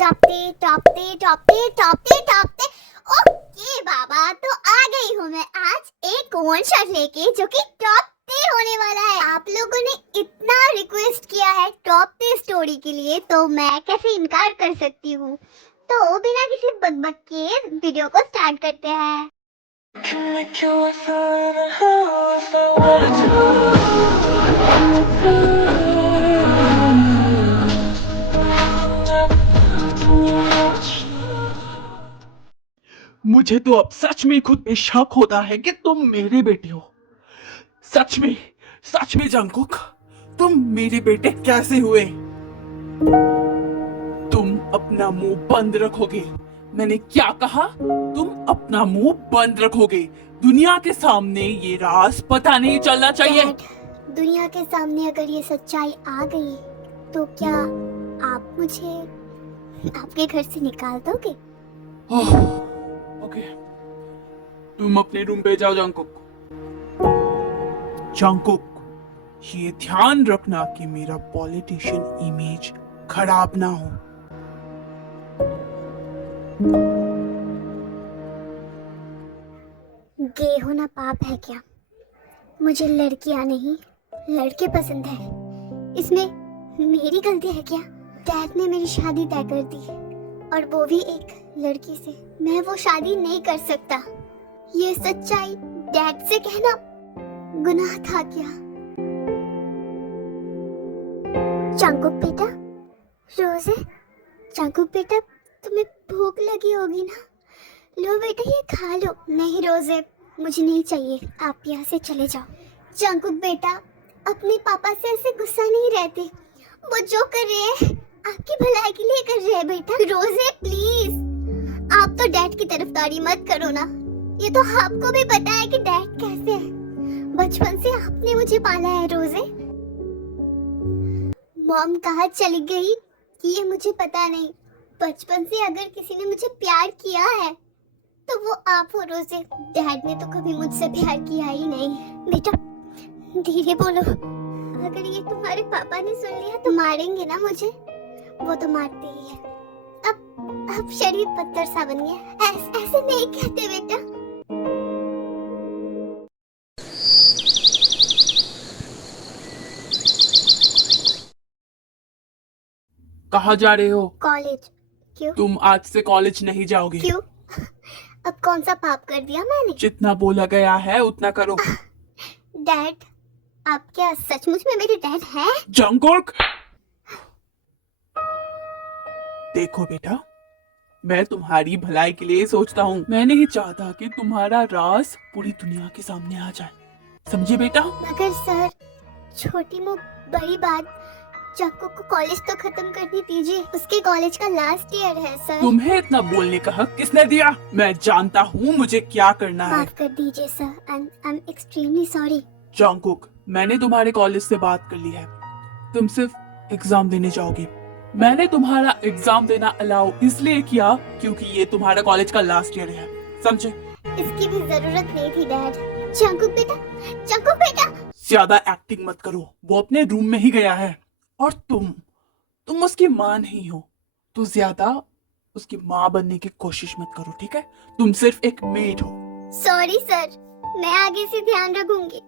टॉपते टॉपते टॉपते टॉपते टॉपते। Okay बाबा, तो आ गई हूँ मैं आज एक वन शॉट लेके जो कि टॉपते होने वाला है। आप लोगों ने इतना रिक्वेस्ट किया है टॉपते स्टोरी के लिए, तो मैं कैसे इनकार कर सकती हूँ। तो बिना किसी बकबक के वीडियो को स्टार्ट करते हैं। मुझे तो अब सच में खुद पे शक होता है कि तुम मेरे बेटे हो। सच में जंगकुक, तुम मेरे बेटे कैसे हुए? तुम अपना मुंह बंद रखोगे? मैंने क्या कहा? तुम अपना मुंह बंद रखोगे? दुनिया के सामने ये राज पता नहीं चलना चाहिए। डैड, दुनिया के सामने अगर ये सच्चाई आ गई तो क्या आप मुझे आपके घर से निकाल दोगे? ओके, तुम अपने रूम पे जाओ जंगकुक। जंगकुक, ये ध्यान रखना कि मेरा पॉलिटिशियन इमेज खराब ना हो। गे होना पाप है क्या? मुझे लड़कियां नहीं लड़के पसंद है। इसमें मेरी गलती है क्या? डैड ने मेरी शादी तय कर दी और वो भी एक लड़की से। मैं वो शादी नहीं कर सकता। ये सच्चाई डैड से कहना गुनाह था क्या? चांकुक बेटा, रोजे, चांकुक बेटा, तुम्हें भूख लगी होगी ना? लो बेटा, ये खा लो। नहीं रोजे, मुझे नहीं चाहिए, आप यहाँ से चले जाओ। चांकुक बेटा, अपने पापा से ऐसे गुस्सा नहीं रहते। वो जो कर रहे हैं आपकी भलाई के लिए कर रहे हैं बेटा। रोजे प्लीज, आप तो डैड की तरफदारी मत करो ना। ये तो आपको भी पता है कि डैड कैसे है। बचपन से आपने मुझे पाला है रोजे। मॉम कहाँ चली गई ये मुझे पता नहीं। बचपन से अगर किसी ने मुझे प्यार किया है तो वो आप हो रोजे। डैड ने तो कभी मुझसे प्यार किया ही नहीं। बेटा धीरे बोलो, अगर ये तुम्हारे पापा ने सुन लिया तो मारेंगे ना मुझे। वो तो मारते ही है। अब शरीर पत्थर सा बन गया। ऐसे नहीं कहते बेटा। कहाँ जा रहे हो? कॉलेज। क्यों? तुम आज से कॉलेज नहीं जाओगे। क्यों? अब कौन सा पाप कर दिया मैंने? जितना बोला गया है उतना करो। डैड, आप क्या सचमुच में मेरे डैड हैं? जंगकुक, देखो बेटा, मैं तुम्हारी भलाई के लिए सोचता हूँ। मैं नहीं चाहता कि तुम्हारा राज पूरी दुनिया के सामने आ जाए, समझे बेटा? मगर सर, छोटी मुँह बड़ी बात, चांकुक को कॉलेज तो खत्म करने दीजिए। उसके कॉलेज का लास्ट ईयर है सर। तुम्हें इतना बोलने का हक किसने दिया? मैं जानता हूँ मुझे क्या करना है। माफ कर दीजिए sir, I am extremely sorry. Jungkook, मैंने तुम्हारे कॉलेज से बात कर ली है। तुम सिर्फ एग्जाम देने जाओगे। मैंने तुम्हारा एग्जाम देना अलाउ इसलिए किया क्योंकि ये तुम्हारा कॉलेज का लास्ट ईयर है, समझे? इसकी भी जरूरत नहीं थी डैड। चांकुक बेटा, चांकुक बेटा। ज्यादा एक्टिंग मत करो, वो अपने रूम में ही गया है। और तुम उसकी माँ नहीं हो, तो ज्यादा उसकी माँ बनने की कोशिश मत करो, ठीक है? तुम सिर्फ एक मेड हो। सॉरी सर, मैं आगे से ध्यान रखूंगी।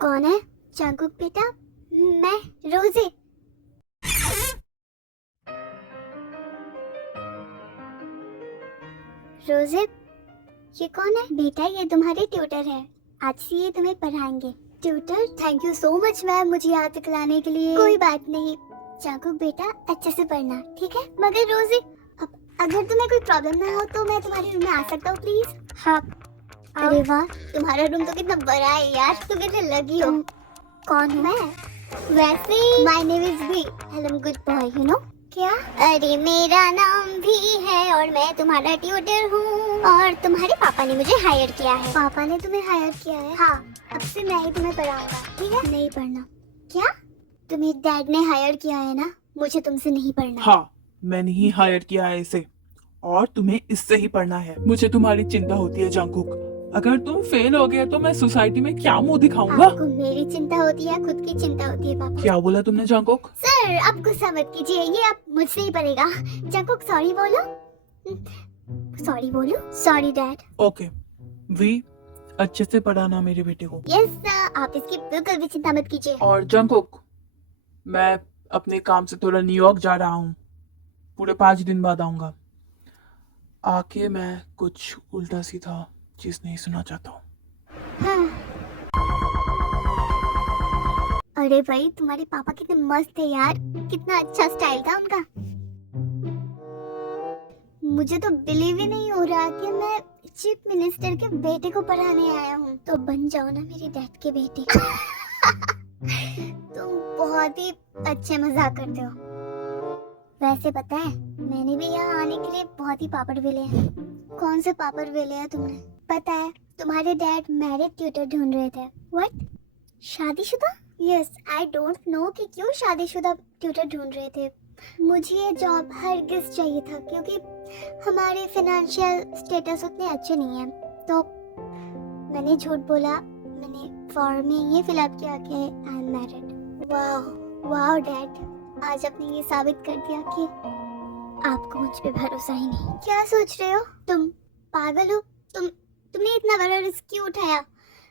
कौन है? चांकुक बेटा, मैं रोजे। रोजे, ये कौन है? बेटा ये तुम्हारे ट्यूटर है। आज से ये तुम्हें पढ़ाएंगे। Tutor, thank you so much ma'am मुझे यहाँ तक लाने के लिए। कोई बात नहीं चांकुक बेटा, अच्छे से पढ़ना, ठीक है? मगर रोजे, अब अगर तुम्हें कोई प्रॉब्लम ना हो तो मैं तुम्हारे रूम में आ सकता हूँ प्लीज? हाँ। अरे वाह, तुम्हारा रूम तो कितना बड़ा है यार। तुम कितने लगी हो? कौन हूँ मैं? वैसे माय नेम इज भी, hello good boy, you know. क्या? अरे मेरा नाम भी है और मैं तुम्हारा ट्यूटर हूँ और तुम्हारे पापा ने मुझे हायर किया है। पापा ने तुम्हें हायर किया है? हाँ, अब से मैं ही तुम्हें पढ़ाऊंगा, ठीक है? नहीं पढ़ना। क्या? तुम्हें डैड ने हायर किया है ना, मुझे तुमसे नहीं पढ़ना। हाँ, मैंने ही हायर किया है इसे और तुम्हें इससे ही पढ़ना है। मुझे तुम्हारी चिंता होती है जंगकुक। अगर तुम फेल हो गए तो मैं सोसाइटी में क्या मुंह दिखाऊंगा? आपको मेरी चिंता होती है, खुद की चिंता होती है पापा। क्या बोला तुमने जंगकुक? सर आप गुस्सा मत कीजिए, ये अब मुझसे ही पड़ेगा। जंगकुक सॉरी बोलो। सॉरी बोलो। Sorry dad. ओके वी, अच्छे से पढ़ाना मेरे बेटे को। यस सर, आप इसकी बिल्कुल भी चिंता मत कीजिए। और जंगकुक, मैं अपने काम से थोड़ा न्यूयॉर्क जा रहा हूँ, पूरे 5 दिन बाद आऊंगा। आके मैं कुछ उल्टा सीधा चीज नहीं सुना चाहता हूँ। हाँ। अरे भाई तुम्हारे पापा कितने मस्त है यार, कितना अच्छा स्टाइल था उनका। मुझे तो बिलीव ही नहीं हो रहा कि मैं चीफ मिनिस्टर के बेटे को पढ़ाने आया हूँ। तो बन जाओ ना मेरे डैड के बेटे। तुम बहुत ही अच्छे मजाक करते हो। वैसे पता है मैंने भी यहाँ आने के लिए बहुत ही पापड़ बेले हैं। कौन से पापड़ बेले हैं तुमने? पता है तुम्हारे डैड मैरिड ट्यूटर ढूंढ रहे थे। व्हाट? शादीशुदा? यस, आई डोंट नो कि क्यों शादीशुदा ट्यूटर ढूंढ रहे थे। मुझे ये जॉब हरगिज चाहिए था क्योंकि हमारे फाइनेंशियल स्टेटस उतने अच्छे नहीं हैं। तो मैंने झूठ बोला, मैंने फॉर्म में ये फिलअप किया कि आई एम मैरिड। वाह वाह डैड, आज आपने ये साबित कर दिया कि आपको मुझ पे भरोसा ही नहीं। क्या सोच रहे हो तुम? पागल हो तुमने इतना बड़ा रिस्क क्यों उठाया?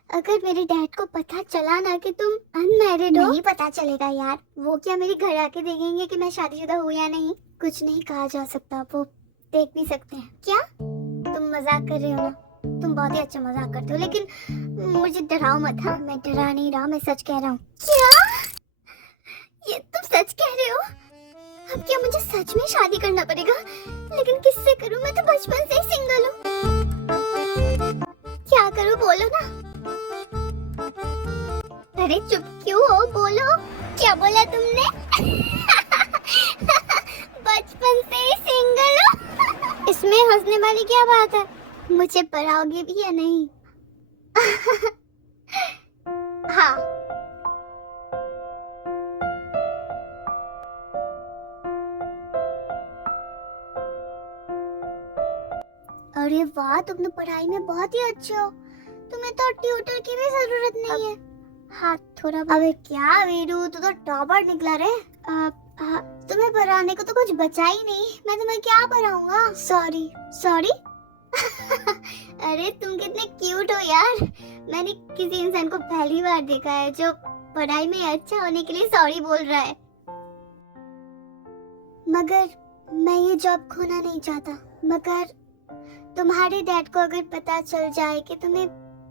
अगर मेरे डैड को पता चला ना कि तुम अनमैरिड हो। नहीं पता चलेगा यार, वो क्या मेरे घर आके देखेंगे कि मैं शादीशुदा हूँ या नहीं? कुछ नहीं कहा जा सकता, वो देख भी सकते हैं। क्या तुम मजाक कर रहे हो ना? तुम बहुत ही अच्छा मजाक करते हो, लेकिन मुझे डराओ मत। हाँ मैं डरा नहीं रहा, मैं सच कह रहा हूँ। क्या ये तुम सच कह रहे हो? अब क्या मुझे सच में शादी करना पड़ेगा? लेकिन किससे करूँ? मैं तो बचपन से ही सिंगल हूँ। क्या करूँ बोलो ना। अरे चुप क्यों हो, बोलो। क्या बोला तुमने? बचपन से ही सिंगल हो? इसमें हंसने वाली क्या बात है? मुझे पढ़ाओगे भी या नहीं? हाँ। अरे वाह, तुम तो पढ़ाई में बहुत ही अच्छे हो। तुम्हें तो ट्यूटर की भी जरूरत नहीं है। हाँ थोड़ा। अबे क्या वीरू, तू तो टॉपर निकला रे। तुम्हें पढ़ाने को तो कुछ बचा ही नहीं, मैं तुम्हें क्या पढ़ाऊंगा? सॉरी। सॉरी? अरे तुम कितने क्यूट हो यार। मैंने किसी इंसान को पहली बार देखा है जो पढ़ाई में अच्छा होने के लिए सॉरी बोल रहा है। मगर मैं ये जॉब खोना नहीं चाहता। मगर तुम्हारे डैड को अगर पता चल जाए कि तुम्हें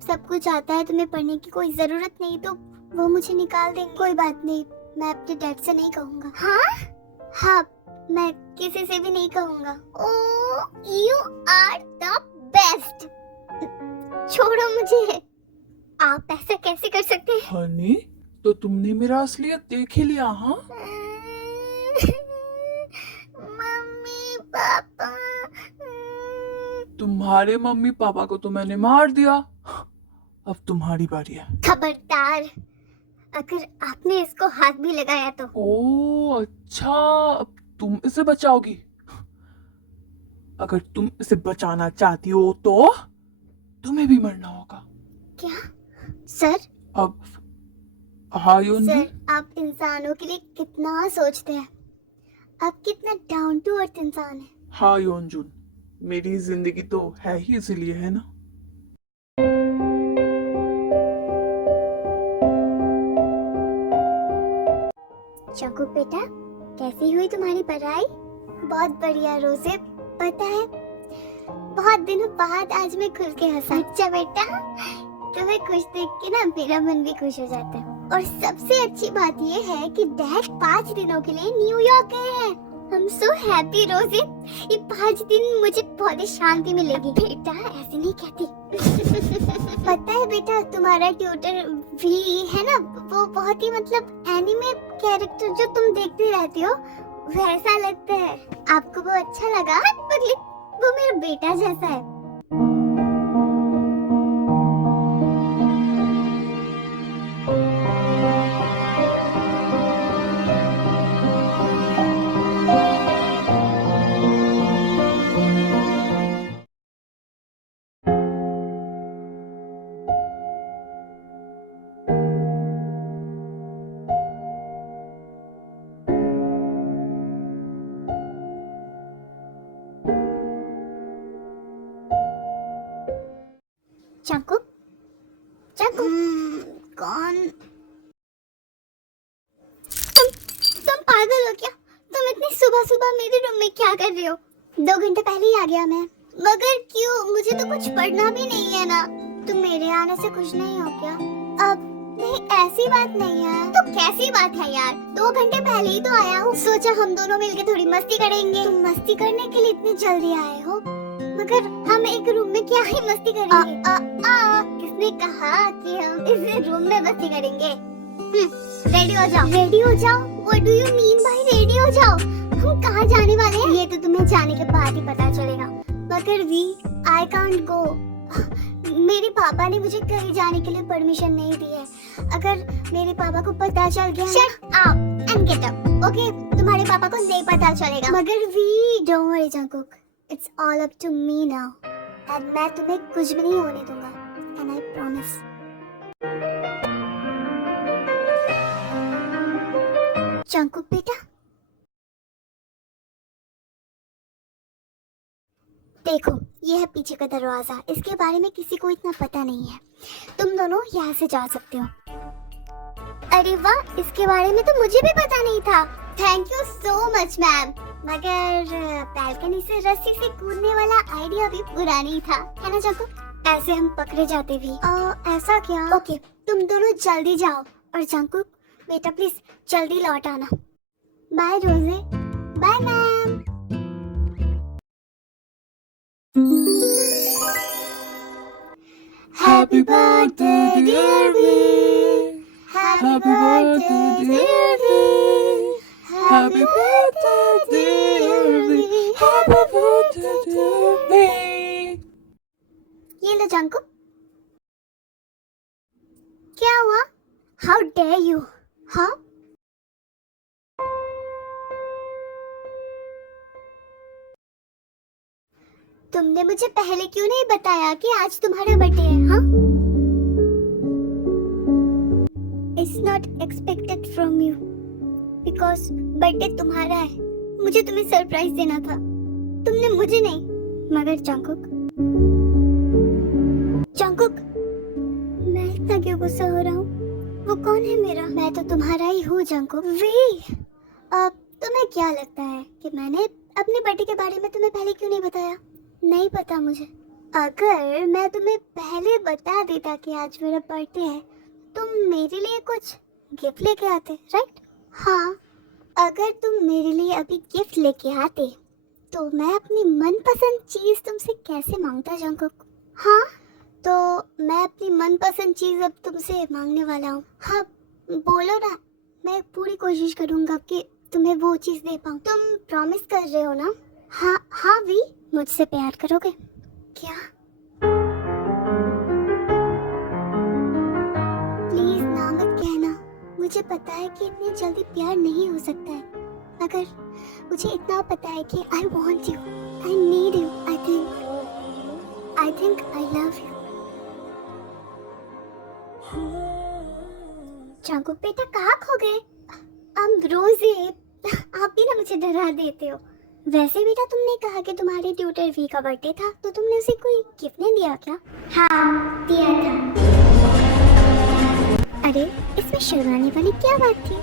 सब कुछ आता है, तुम्हें पढ़ने की कोई जरूरत नहीं, तो वो मुझे निकाल देंगे। कोई बात नहीं, मैं अपने डैड से नहीं कहूँगा। हाँ, मैं किसी से भी नहीं कहूँगा। ओह, यू आर द बेस्ट। छोड़ो मुझे। आप ऐसा कैसे कर सकते हैं? हनी, तो तुमने मेरा असलियत देख ही लिया? हाँ मम्मी पापा। तुम्हारे मम्मी पापा को तो मैंने मार दिया, अब तुम्हारी बारी है। खबरदार, अगर आपने इसको हाथ भी लगाया तो। ओह अच्छा, अब तुम इसे बचाओगी। अगर तुम इसे बचाना चाहती हो तो तुम्हें भी मरना होगा। क्या सर? अब हाँ योनजी, सर आप इंसानों के लिए कितना सोचते हैं। आप कितना डाउन टू अर्थ इंसान है। हाँ योनजुन, मेरी जिंदगी तो है ही इसीलिए, है ना। चकू बेटा, कैसी हुई तुम्हारी पढ़ाई? बहुत बढ़िया रोजे। पता है बहुत दिनों बाद आज मैं खुल के हंसा। अच्छा बेटा, तुम्हें खुश देख के ना मेरा मन भी खुश हो जाता है। और सबसे अच्छी बात ये है कि डैड 5 दिनों के लिए न्यूयॉर्क गए हैं। I'm so happy रोजे। ये 5 दिन मुझे बहुत ही शांति मिलेगी। बेटा ऐसे नहीं कहती। पता है बेटा, तुम्हारा ट्यूटर भी है ना, वो बहुत ही मतलब एनिमे कैरेक्टर जो तुम देखते रहती हो वैसा लगता है। आपको वो अच्छा लगा? मतलब वो मेरा बेटा जैसा है। कौन? तुम पागल हो क्या? तुम इतनी सुबह सुबह मेरे रूम में क्या कर रहे हो? 2 घंटे पहले ही आ गया मैं। मगर क्यों? मुझे तो कुछ पढ़ना भी नहीं है ना। तुम मेरे आने से खुश नहीं हो क्या? अब नहीं, ऐसी बात नहीं है। तो कैसी बात है यार? 2 घंटे पहले ही तो आया हूँ। सोचा हम दोनों मिलकर थोड़ी मस्ती करेंगे। तुम मस्ती करने के लिए इतनी जल्दी आए हो, मगर हम एक रूम में क्या ही मस्ती करेंगे? किसने कहा कि हम इस रूम में मस्ती करेंगे? रेडी हो जाओ। रेडी हो जाओ? What do you mean भाई रेडी हो जाओ? हम कहाँ जाने वाले हैं? ये तो तुम्हें जाने के बाद ही पता चलेगा। मगर वी, I can't go। मेरे पापा ने मुझे कहीं जाने के लिए परमिशन नहीं दी है। अगर मेरे पापा को पता चल गया, Shut up and get up, okay? तुम्हारे पापा को नहीं पता चलेगा। मगर V, don't worry Jungkook, it's all up to me now, and मैं तुम्हें कुछ भी नहीं होने दूंगा, and I promise। जंकुक बेटा, देखो ये है पीछे का दरवाजा। इसके बारे में किसी को इतना पता नहीं है। तुम दोनों यहाँ से जा सकते हो। अरे वाह, इसके बारे में तो मुझे भी पता नहीं था। Thank you so much ma'am. मगर बैल्कनी से रस्सी से कूदने वाला आइडिया भी बुरा नहीं था, है ना जंकुक? ऐसे हम पकड़े जाते भी। ऐसा क्या? ओके, तुम दोनों जल्दी जाओ। और जंकुक बेटा प्लीज जल्दी लौट आना। Bye Rose. Bye ma'am. Happy birthday, dear V. Happy birthday, dear V. Happy birthday, dear V. Happy birthday, dear V. ये लो जंकुक। क्या हुआ? How dare you? हाँ? तुमने मुझे पहले क्यों नहीं बताया कि आज तुम्हारा बर्थडे है? हाँ? It's not expected from you because birthday तुम्हारा है। मुझे तुम्हें सरप्राइज देना था, तुमने मुझे नहीं। मगर जंकुक, जंकुक, मैं इतना क्यों गुस्सा हो रहा हूँ? वो कौन है मेरा? मैं तो तुम्हारा ही हूँ जंकुक। वी, अब तुम्हें क्या लगता है कि मैंने अपने बर्थडे के बारे में तुम्हें पहले क्यों नहीं बताया? नहीं पता मुझे। अगर मैं तुम्हें पहले बता देता कि आज मेरा बर्थडे है, तुम मेरे लिए कुछ गिफ्ट लेके आते, राइट? हाँ, अगर तुम मेरे लिए अभी गिफ्ट लेके आते तो मैं अपनी मनपसंद चीज तुमसे कैसे मांगता जंकुक? हाँ, तो मैं अपनी मनपसंद चीज अब तुमसे मांगने वाला हूँ। हाँ बोलो ना, मैं पूरी कोशिश करूँगा कि तुम्हें वो चीज दे पाऊँ। तुम प्रॉमिस कर रहे हो ना? हाँ हाँ वी, मुझसे प्यार करोगे क्या? प्लीज ना मत कहना। मुझे पता है कि इतनी जल्दी प्यार नहीं हो सकता है, मगर मुझे इतना पता है कि I want you, I need you, I think I love you. Jungkook बेटा कहाँ खो गए? रोजे, आप भी ना मुझे डरा देते हो। वैसे बेटा तुमने कहा कि तुम्हारे ट्यूटर वी का बर्थडे था, तो तुमने उसे कोई गिफ्ट नहीं दिया क्या? हाँ दिया था। अरे इसमें शर्माने वाली क्या बात थी?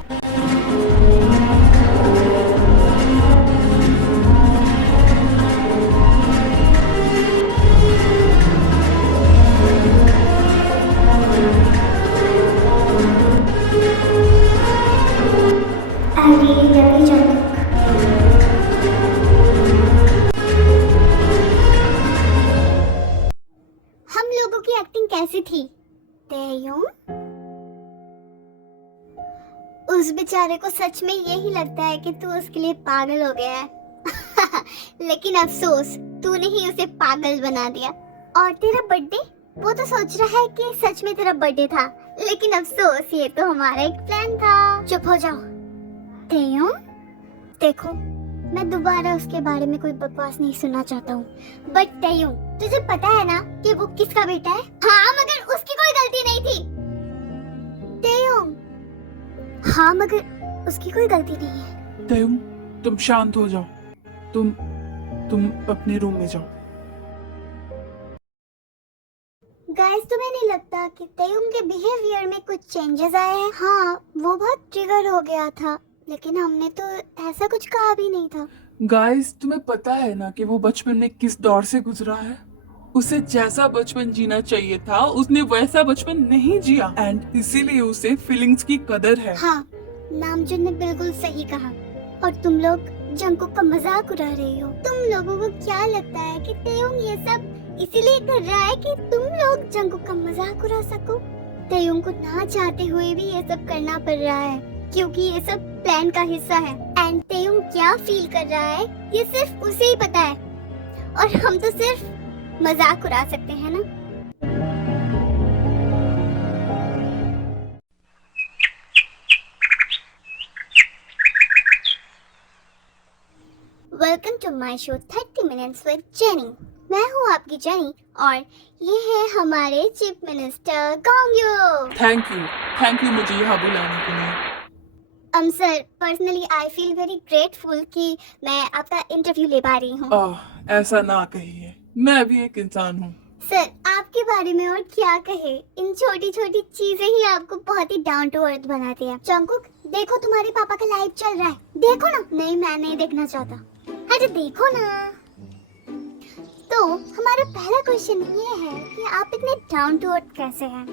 हम लोगों की एक्टिंग कैसी थी? तेयूं? उस बेचारे को सच में यही लगता है कि तू उसके लिए पागल हो गया है। लेकिन अफसोस, तूने ही उसे पागल बना दिया। और तेरा बर्थडे, वो तो सोच रहा है कि सच में तेरा बर्थडे था, लेकिन अफसोस ये तो हमारा एक प्लान था। चुप हो जाओ। तेयूं, देखो मैं दोबारा उसके बारे में कोई बकवास नहीं सुनना चाहता हूँ। बट तेयूं, तुझे पता है ना कि वो किसका बेटा है? हाँ मगर उसकी कोई गलती नहीं थी। तेयूं, हाँ मगर उसकी कोई गलती नहीं है। तेयूं, तुम शांत हो जाओ। तुम अपने रूम में जाओ। गाइस गाइस तुम्हें नहीं लगता कि तेयुंग के बिहेवियर में कुछ चेंजेस आए हैं? हाँ, वो बहुत ट्रिगर हो गया था, लेकिन हमने तो ऐसा कुछ कहा भी नहीं था। गाइस तुम्हें पता है ना कि वो बचपन में किस दौर से गुजरा है। उसे जैसा बचपन जीना चाहिए था उसने वैसा बचपन नहीं जिया, एंड इसीलिए उसे फीलिंग्स की कदर है। हाँ, नामजुन ने बिल्कुल सही कहा। और तुम लोग जंकुक का मजाक उड़ा रही हो। तुम लोगों को क्या लगता है कि तेयुंग ये सब इसीलिए कर रहा है कि तुम लोग जंकुक का मजाक उड़ा सको? तेयुंग को ना चाहते हुए भी ये सब करना पड़ रहा है, क्योंकि ये सब प्लान का हिस्सा है। एंड तेयुंग क्या फील कर रहा है ये सिर्फ उसे ही पता है, और हम तो सिर्फ मजाक उड़ा सकते हैं ना। Welcome to my show 30 minutes with Jenny. मैं हूँ आपकी जेनी और ये है हमारे chief minister Gong Yoo. Thank you मुझे यहाँ बुलाने के लिए। Sir, personally I feel very grateful कि मैं आपका इंटरव्यू ले पा रही हूँ। ऐसा ना कहिए, मैं भी एक इंसान हूँ। सर, आपके बारे में और क्या कहे, इन छोटी छोटी चीजें ही आपको बहुत ही डाउन टू अर्थ बनाती है। जंकुक, देखो तुम्हारे पापा का लाइव चल रहा है, देखो ना। नहीं, मैं नहीं देखना चाहता। अरे देखो ना। तो हमारा पहला क्वेश्चन ये है कि आप इतने डाउन टू अर्थ कैसे हैं?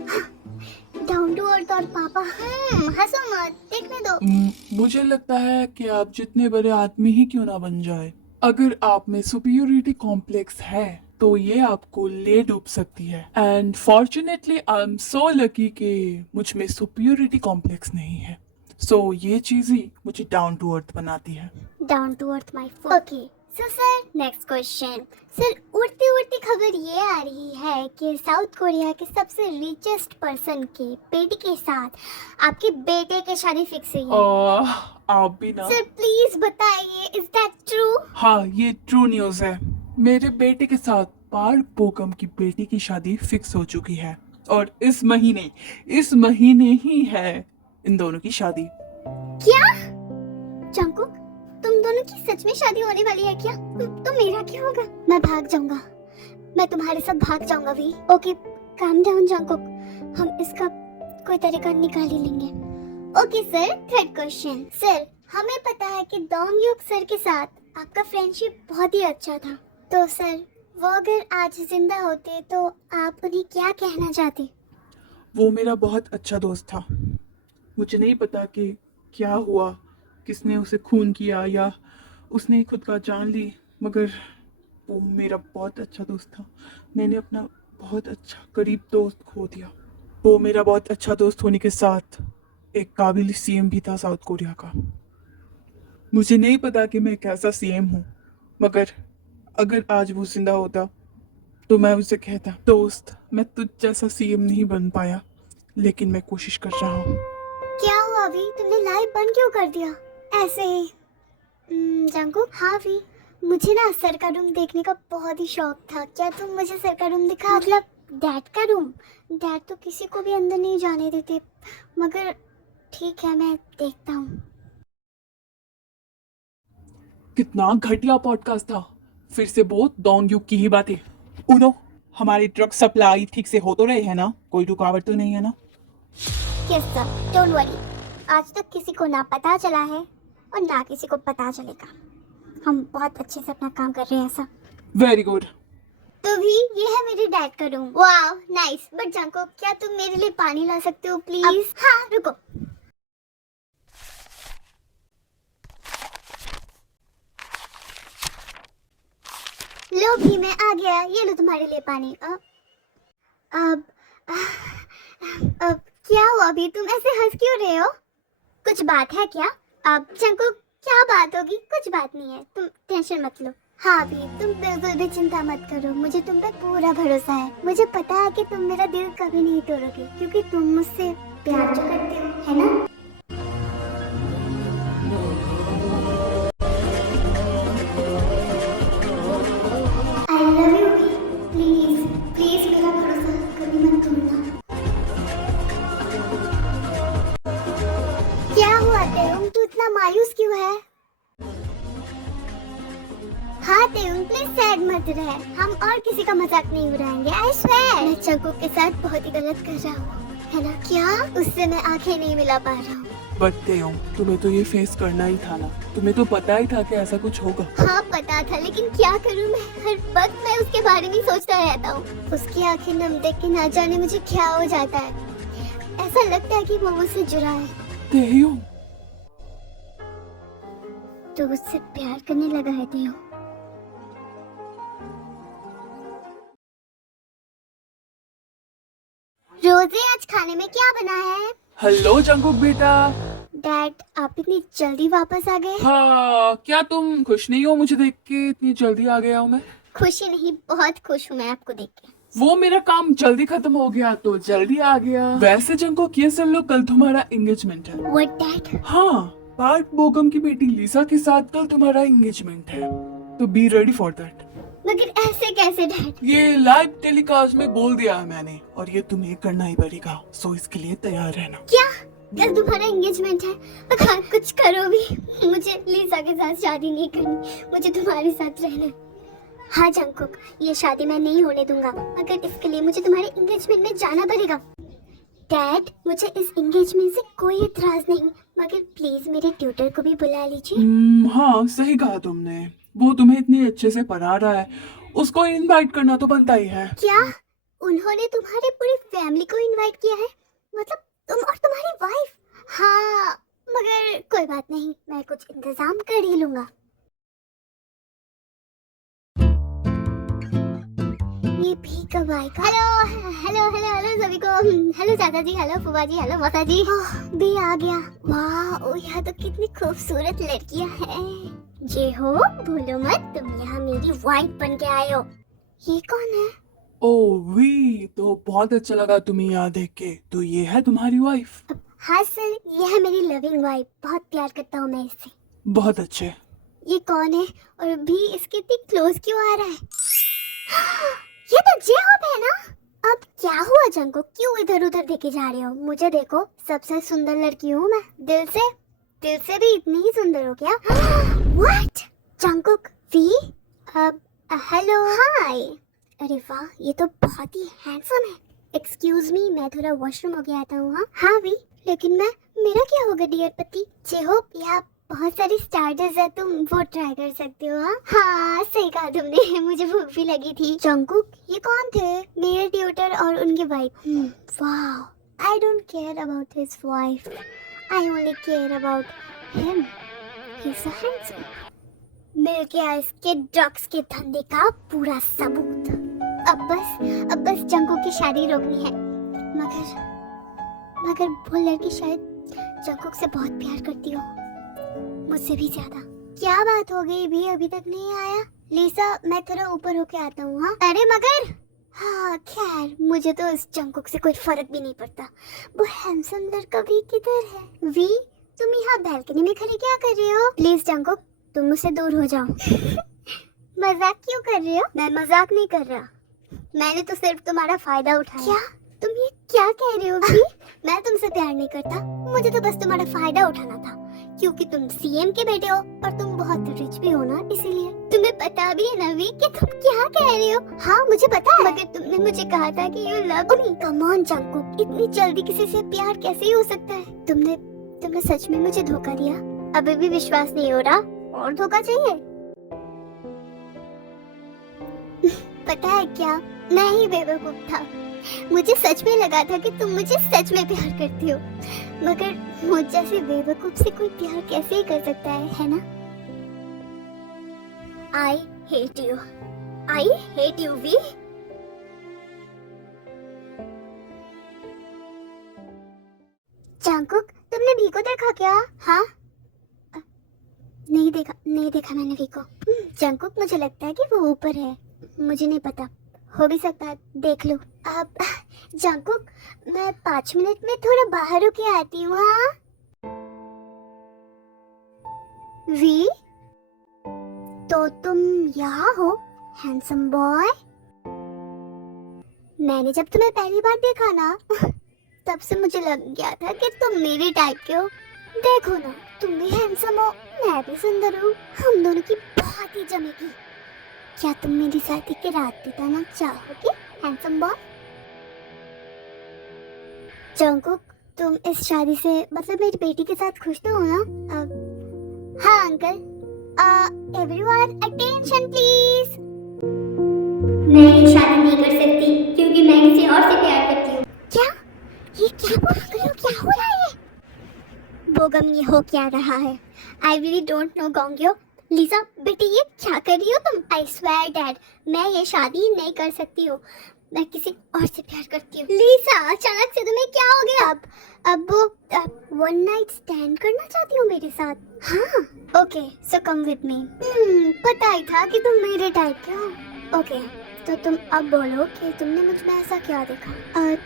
डाउन टू अर्थ और पापा, हंसो मत, देखने दो। मुझे लगता है कि आप जितने बड़े आदमी ही क्यों ना बन जाए, अगर आप में सुपीरियोरिटी कॉम्प्लेक्स है तो ये आपको ले डूब सकती है। And fortunately I am so lucky कि मुझ में सुपीरियोरिटी कॉम्प्लेक्स नहीं है। सो ये चीज ही मुझे डाउन टू अर्थ बनाती है। Down to earth my food. Okay, so sir, next question. Sir, उड़ती उड़ती खबर ये आ रही है कि साउथ कोरिया के सबसे रिचेस्ट पर्सन के बेटे के साथ आपके बेटे की शादी फिक्स हुई है। आप भी ना। सर प्लीज बताइए, इज दैट ट्रू? हाँ, ये ट्रू न्यूज है। मेरे बेटे के साथ पार्क बोकम की बेटी की शादी फिक्स हो चुकी है, और इस महीने ही है इन दोनों की शादी। क्या? जंकुक, तुम दोनों की सच में शादी होने वाली है क्या? तो मेरा क्या होगा? मैं भाग जाऊंगा, मैं तुम्हारे साथ भाग जाऊंगा भी। ओके, काम डाउन जंकुक, हम इसका कोई तरीका निकाल ही लेंगे। Okay sir, third question. Sir, हमें पता है कि डोंगयुक सर के साथ आपका फ्रेंडशिप बहुत ही अच्छा था, तो सर वो अगर आज जिंदा होते तो आप उन्हें क्या कहना चाहते? वो मेरा बहुत अच्छा दोस्त था। मुझे नहीं पता कि क्या हुआ, किसने उसे खून किया या उसने खुद का जान ली, मगर वो मेरा बहुत अच्छा दोस्त था। मैंने अपना बहुत अच्छा करीब दोस्त खो दिया। वो मेरा बहुत अच्छा दोस्त होने के साथ एक काबिल सीएम भी था साउथ कोरिया का। मुझे नहीं पता कि मैं कैसा सीएम हूँ, मगर अगर आज वो जिंदा होता तो मैं उसे कहता, दोस्त मैं तुझ जैसा सीएम नहीं बन पाया, लेकिन मैं कोशिश कर रहा हूँ। क्या हुआ अभी? तुमने लाइव बंद क्यों कर दिया? ऐसे ही। जंकुक, हाँ भी, मुझे ना सर का रूम देखने का बहुत ही शौक था। क्या तुम मुझे सर का रूम दिखा? मतलब डैड का रूम? डैड तो किसी को भी अंदर नहीं जाने देते, मगर ठीक है, मैं देखता हूँ। कितना घटिया पॉडकास्ट था। फिर से बहुत डोंगयुक की ही बातें। उनो, हमारी ट्रक सप्लाई ठीक से हो तो रही है ना? कोई रुकावट तो नहीं है ना? Yes sir, don't worry. आज तक किसी को ना पता चला है और ना किसी को पता चलेगा। हम बहुत अच्छे से अपना काम कर रहे हैं सर। Very good. तो भी ये है मेरे डैड का room. Wow, nice. But Jungkook, क्या तुम मेरे लिए पानी ला सकते हो प्लीज? हाँ, रुको। लो भी, मैं आ गया। ये लो तुम्हारे लिए पानी। अब क्या हुआ अभी? तुम ऐसे हंस क्यों रहे हो? कुछ बात है क्या? अब जंकुक, क्या बात होगी? कुछ बात नहीं है, तुम टेंशन मत लो। हाँ भी, तुम बिल्कुल भी चिंता मत करो, मुझे तुम पे पूरा भरोसा है। मुझे पता है कि तुम मेरा दिल कभी नहीं तोड़ोगे, क्योंकि तुम मुझसे प्यार जो करते हो, है ना? आई लव यू भी। प्लीज प्लीज मेरा भरोसा कभी मत तोड़ना। क्या हुआ तेरुम, तू इतना मायूस क्यों है? हाँ तेयुंग प्लीज सैड मत रहे, हम और किसी का मजाक नहीं उड़ाएंगे। आई स्वेयर मैं जंकुक के साथ बहुत ही गलत कर रहा हूँ, है ना? क्या? उससे मैं आंखें नहीं मिला पा रहा हूँ। बट तेयोंग, तुम्हें तो ये फेस करना ही था ना, तुम्हें तो पता ही था कि ऐसा कुछ होगा। हाँ पता था, लेकिन क्या करूँ मैं, हर वक्त मैं उसके बारे में सोचता रहता हूँ। उसकी आंखें नम देख के ना जाने मुझे क्या हो जाता है, ऐसा लगता है कि वो मुझसे जुड़ा है। तेयोंग, तो उससे प्यार करने लगा है तेयुंग। रोजे आज खाने में क्या बना है? हेलो जंकुक बेटा। डैड आप इतनी जल्दी वापस आ गए? हाँ, क्या तुम खुश नहीं हो मुझे देख के? इतनी जल्दी आ गया हूँ मैं। खुशी नहीं, बहुत खुश हूँ मैं आपको देख के। वो मेरा काम जल्दी खत्म हो गया तो जल्दी आ गया। वैसे जंकुक, ये सुन लो, कल तुम्हारा एंगेजमेंट है। What dad? हाँ, पार्क बोगम की बेटी लिसा के साथ कल तुम्हारा एंगेजमेंट है, तो बी रेडी फॉर दैट। मगर ऐसे कैसे डैड? ये लाइव टेलीकास्ट में बोल दिया है मैंने, और ये तुम्हें करना ही पड़ेगा, सो इसके लिए तैयार रहना। क्या? कल तुम्हारा एंगेजमेंट है? मगर कुछ करो भी, मुझे लिसा के साथ शादी नहीं करनी, मुझे तुम्हारे साथ रहना है। हाँ जंकुक, ये शादी मैं नहीं होने दूंगा, मगर इसके लिए मुझे तुम्हारे एंगेजमेंट में जाना पड़ेगा। डैड मुझे इस एंगेजमेंट से कोई इतराज नहीं, मगर प्लीज मेरे ट्यूटर को भी बुला लीजिए। हाँ सही कहा तुमने, वो तुम्हें इतनी अच्छे से पढ़ा रहा है, उसको इनवाइट करना तो बनता ही है। क्या उन्होंने तुम्हारी पूरी फैमिली को इनवाइट किया है? मतलब तुम और तुम्हारी वाइफ? हाँ मगर कोई बात नहीं, मैं कुछ इंतजाम कर ही लूंगा। ये भी कब आएगा? हेलो हेलो हेलो हेलो सभी को, हेलो चाचा जी, हेलो फूफा जी, हेलो माता जी। भी आ गया। वाह यहाँ तो कितनी खूबसूरत लड़कियां हैं। जे हो भूलो मत, तुम यहाँ मेरी वाइफ बन के आए हो। ये कौन है? ओह वी, तो बहुत अच्छा लगा तुम्हें यहाँ देख के। तो ये है तुम्हारी वाइफ? हाँ सर, ये है मेरी लविंग वाइफ, बहुत प्यार करता हूँ मैं इससे। बहुत अच्छे। ये कौन है और भी इसके इतनी क्लोज क्यों आ रहा है? ये तो जेहोप है ना? अब क्या हुआ जंकुक, क्यों इधर उधर देखे जा रहे हो? मुझे देखो, सबसे सुंदर लड़की हूँ मैं, दिल से भी इतनी ही सुंदर हो क्या? व्हाट? Jungkook V? अब हेलो हाय। अरे वाह, ये तो बहुत ही हैंडसम है। एक्सक्यूज मी, मैं थोड़ा वॉशरूम हो गया आता हूँ। हाँ हाँ वी, लेकिन मेरा क्या होगा डियर पति? जेहोप यहाँ बहुत सारी स्टार्टर्स है, तुम वो ट्राई कर सकते हो। हाँ सही कहा तुमने, मुझे भूख भी लगी थी। जंकुक ये कौन थे? मेरे ट्यूटर और उनकी वाइफ। वाह, I don't care about his wife, I only care about him, he is so handsome. मिल गया इसके ड्रग्स के धंधे का पूरा सबूत। अब बस जंकुक की शादी रोकनी है। मगर वो लड़की शायद जंकुक से बहुत प्यार करती हो, मुझसे भी ज्यादा। क्या बात हो गई भी, अभी तक नहीं आया? लिसा मैं थोड़ा ऊपर होके आता हूँ। हाँ अरे मगर हाँ खैर, मुझे तो इस जंकुक से कोई फर्क भी नहीं पड़ता। वो हैंडसम लड़का भी किधर है? वी तुम यहाँ बैल्कनी में खड़े क्या कर रहे हो? प्लीज जंकुक तुम मुझसे दूर हो जाओ। मजाक क्यों कर रहे हो? मैं मजाक नहीं कर रहा, मैंने तो सिर्फ तुम्हारा फायदा उठाया। क्या? तुम ये क्या कह रहे हो भी? मैं तुमसे प्यार नहीं करता, मुझे तो बस तुम्हारा फायदा उठाना था, क्योंकि तुम सीएम के बेटे हो और तुम बहुत रिच भी हो ना, इसीलिए। तुम्हें पता भी है ना वी कि तुम क्या कह रहे हो? हाँ मुझे पता है, मगर तुमने मुझे कहा था कि you love me. Come on Jungkook, इतनी जल्दी किसी से प्यार कैसे ही हो सकता है? तुमने सच में मुझे धोखा दिया? अभी भी विश्वास नहीं हो रहा? और धोखा चाहिए? पता है क्या, मैं ही बेवकूफ था, मुझे सच में लगा था कि तुम मुझे सच में प्यार करती हो, मगर मुझ जैसे बेवकूफ से कोई प्यार कैसे ही कर सकता है ना? I hate you V. Jungkook तुमने वी को देखा क्या? हाँ नहीं देखा मैंने वी को। जंकुक मुझे लगता है कि वो ऊपर है, मुझे नहीं पता, हो भी सकता है, देख लो। अब जंकुक मैं 5 मिनट में थोड़ा बाहर होके आती हूँ। हाँ वी, तो तुम यहाँ हो हैंडसम बॉय? मैंने जब तुम्हें पहली बार देखा ना तब से मुझे लग गया था कि तुम मेरे टाइप के हो। देखो ना, तुम भी हैंडसम हो, मैं भी सुंदर हूँ, हम दोनों की बहुत ही जमेगी। क्या तुम मेरी शादी की रात बिताना चाहोगे, हैंडसम बॉय? जंगकुक, तुम इस शादी से मतलब मेरी बेटी के साथ खुश तो हो ना? हाँ अंकल। Everyone attention please. मैं ये शादी नहीं कर सकती क्योंकि मैं किसी और से प्यार करती हूँ। क्या? ये क्या बोल रहे हो? क्या हो रहा है? बोगम, ये हो क्या रहा है? आई रियली डोंट नो गोंग्यो। लीजा बेटी, ये क्या कर रही हो तुम? आई स्वेयर डैड, मैं ये शादी नहीं कर सकती हूँ। मैं किसी और से प्यार करती हूँ। लीसा, अचानक से तुम्हें क्या हो गया? अब वो वन नाइट स्टैंड करना चाहती हो मेरे साथ? हाँ। Okay, so come with me. पता ही था कि तुम मेरे टाइप के हो। ओके, तो तुम अब बोलो कि तुमने मुझ में ऐसा क्या देखा?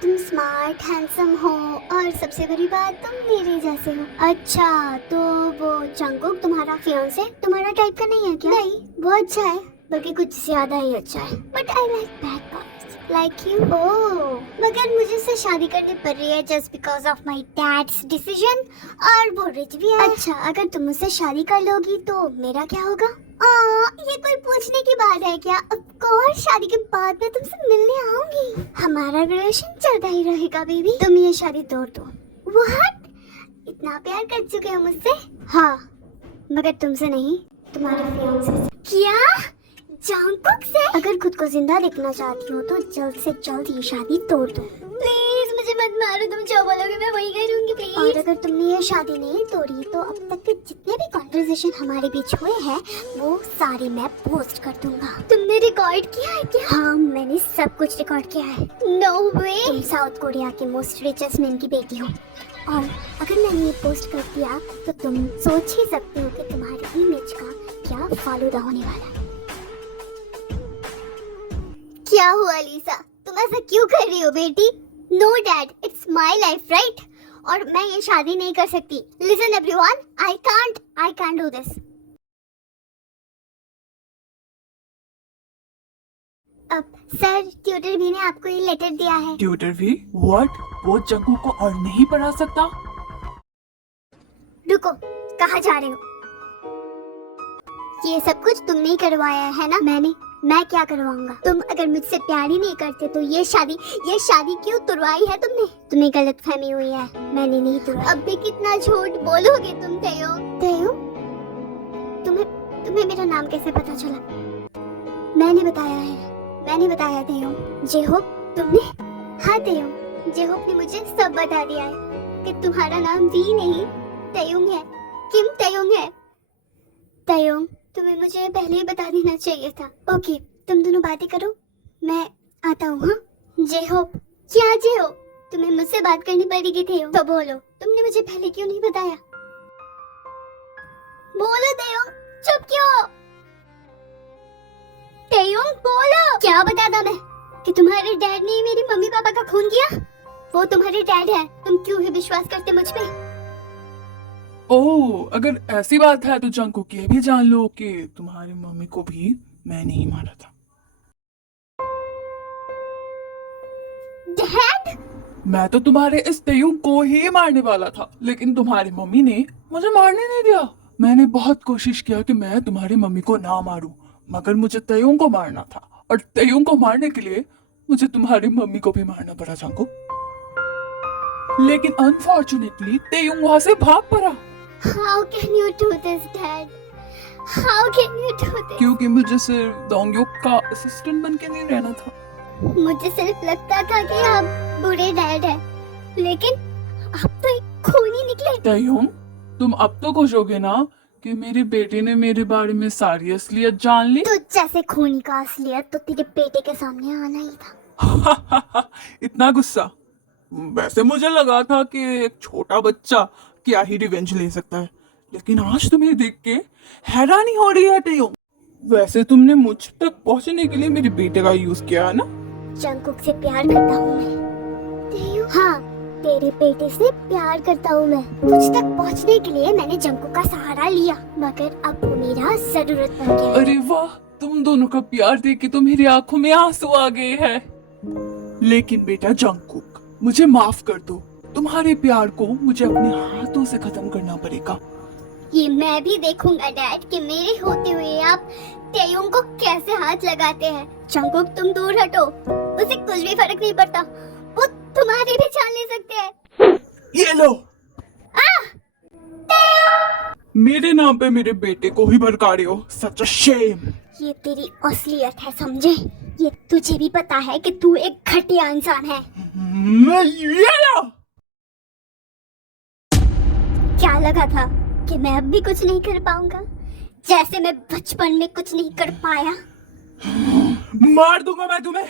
तुम स्मार्ट, हैंडसम हो और सबसे बड़ी बात तुम मेरे जैसे हो। अच्छा, तो वो जंगकुक तुम्हारा फियांसे तुम्हारा टाइप का नहीं है क्या? नहीं, वो अच्छा है, बल्कि कुछ ज्यादा ही अच्छा है। But I like bad boys like you. Oh, मगर मुझे से शादी करनी पड़ रही है just because of my dad's decision, और वो रिच भी है। अच्छा, अगर तुम मुझसे शादी कर लोगी तो मेरा क्या होगा? ये कोई पूछने की बात है क्या? ऑफ कोर्स, शादी के बाद मैं तुमसे मिलने आऊंगी। हमारा रिलेशन चलता ही रहेगा बेबी। तुम ये शादी तोड़ दो। व्हाट? इतना प्यार कर चुके हो मुझसे? हाँ, मगर तुमसे नहीं, तुम्हारे फियांसे से। क्या? जंगकुक से? अगर खुद को जिंदा देखना चाहती हो तो जल्द से जल्द ये शादी तोड़ दो। प्लीज मुझे मत मारो, तुम जो बोलोगे मैं वही करूंगी प्लीज। और अगर तुमने ये शादी नहीं तोड़ी तो अब तक के जितने भी कॉन्वर्सेशन हमारे बीच हुए हैं वो सारे मैं पोस्ट कर दूंगा। तुमने रिकॉर्ड किया है क्या? हाँ, मैंने सब कुछ रिकॉर्ड किया है। नो वे। तुम साउथ कोरिया के मोस्ट रिचेस्ट मैन की बेटी हो, और अगर मैंने ये पोस्ट कर दिया तो तुम सोच ही सकते हो कि तुम्हारी इमेज का क्या फालूदा होने वाला है। क्या हुआ लीसा, तुम ऐसा क्यों कर रही हो बेटी? No dad, it's my life right, और मैं ये शादी नहीं कर सकती। Listen everyone, I can't do this. अब सर, ट्यूटर भी ने आपको ये लेटर दिया है। ट्यूटर भी? व्हाट? वो जंगकुक को और नहीं पढ़ा सकता? रुको, कहाँ जा रहे हो? ये सब कुछ तुमने ही करवाया है ना? मैं क्या करवाऊंगा? तुम अगर मुझसे प्यार ही नहीं करते तो ये शादी क्यों तुड़वाई है तुमने? तुम्हें गलतफहमी हुई है, मैंने नहीं तुड़वाई। अब भी कितना झूठ बोलोगे तुम तेयो? तुम्हें मेरा नाम कैसे पता चला? मैंने बताया तेयो। जेहोप, तुमने? हाँ तेयो, जेहोप ने मुझे सब बता दिया है कि तुम्हारा नाम वी नहीं तेयुंग है। किम तेयुंग है। तेयुंग, तुम्हें मुझे पहले ही बता देना चाहिए था। ओके, तुम दोनों बातें करो, मैं आता हूँ। हाँ जेहोप। क्या जेहोप? तुम्हें मुझसे बात करनी पड़ेगी तेयुंग, तो बोलो, तुमने मुझे पहले क्यों नहीं बताया? बोलो तेयुंग, चुप क्यों? तेयुंग बोलो। क्या बताता मैं कि तुम्हारे डैड ने मेरी मम्मी पापा का खून किया? वो तुम्हारे डैड है, तुम क्यों ही विश्वास करते मुझ पे? ओह, अगर ऐसी बात है तो जंगकुक ये भी जान लो कि तुम्हारी मम्मी को भी मैंने ही मारा था। डैड? मैं तो तुम्हारे इस तेयुंग को ही मारने वाला था, लेकिन तुम्हारी मम्मी ने मुझे मारने नहीं दिया। मैंने बहुत कोशिश किया कि मैं तुम्हारी मम्मी को ना मारूं, मगर मुझे तेयुंग को मारना था, और तेयुंग को मारने के लिए मुझे तुम्हारी मम्मी को भी मारना पड़ा जंगकुक। लेकिन अनफॉर्चुनेटली तेयुंग वहां से भाग पड़ा। How can you do this, Dad? How can you do this? क्योंकि मुझे सिर्फ दोंगयुक का असिस्टेंट बन के नहीं रहना था। मुझे सिर्फ लगता था कि आप बुरे डैड हैं, लेकिन आप तो एक खूनी निकले। तेयुंग, तुम अब तो खुश होगे ना कि मेरी बेटी ने मेरे बारे में सारी असलियत जान ली? तो जैसे खूनी का असलियत तो तेरे बेटे के सामने आना ही था। इतना गुस्सा? वैसे मुझे लगा था कि एक छोटा बच्चा क्या ही रिवेंज ले सकता है, लेकिन आज तुम्हें देख के हैरानी हो रही है तेयुंग। वैसे तुमने मुझ तक पहुंचने के लिए मेरे बेटे का यूज किया है ना? जंगकुक से प्यार करता हूँ मैं। तेयुंग? हाँ, तेरे बेटे से प्यार करता हूँ मैं। तुझ तक पहुँचने के लिए मैंने जंगकुक का सहारा लिया, मगर अब वो मेरा जरूरत बन गया। अरे वाह, तुम दोनों का प्यार देख के तो मेरी आंखों में आंसू आ गए हैं। लेकिन बेटा जंगकुक, मुझे माफ कर दो, तुम्हारे प्यार को मुझे अपने हाथों से खत्म करना पड़ेगा। ये मैं भी देखूंगा डैड कि मेरे होते हुए आप तेयुंग को कैसे हाथ लगाते हैं। जंगकुक तुम दूर हटो, उसे कुछ भी फर्क नहीं पड़ता, वो तुम्हारी भी जान ले सकते हैं। ये लो। मेरे नाम पे मेरे बेटे को ही भड़का रहे हो, सच अ शेम। ये तेरी असलियत है, समझे? ये तुझे भी पता है कि तू एक घटिया इंसान है। ये लो। क्या लगा था कि मैं अब भी कुछ नहीं कर पाऊंगा, जैसे मैं बचपन में कुछ नहीं कर पाया। मार दूंगा मैं तुम्हें।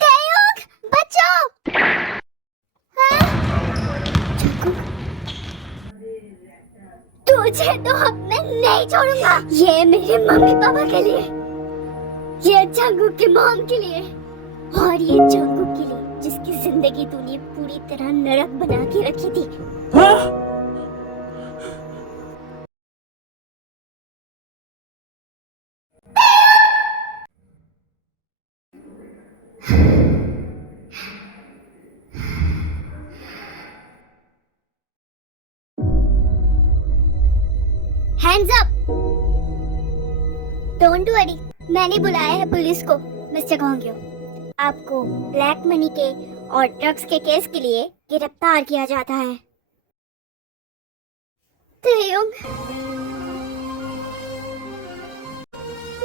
तेयुंग, बचाओ! हाँ? जंगकुक, तुझे तो अब मैं नहीं छोड़ूंगा। ये मेरे मम्मी पापा के लिए, ये जंगकुक की मॉम के लिए, और ये जंगकुक के लिए जिसकी जिंदगी तूने पूरी तरह नरक बना के रखी थी। हाँ? Hands up! Don't worry, मैंने बुलाया है पुलिस को, मिस्टर गोंग्यो। आपको ब्लैक मनी के और ड्रग्स के केस के लिए गिरफ्तार किया जाता है। तेयुंग,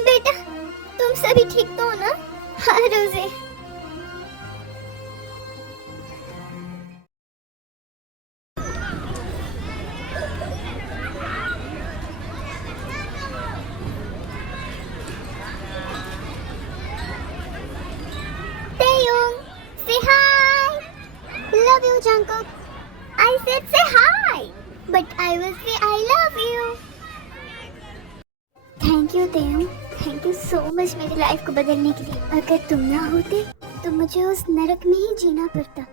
बेटा, तुम सभी ठीक तो हो ना? हाँ रोजे। Taeyong, say hi. Love you, Jungkook. I said say hi, but I will say I love you. Thank you, Taeyong. Thank you so much मेरी लाइफ को बदलने के लिए। अगर तुम ना होते तो मुझे उस नरक में ही जीना पड़ता।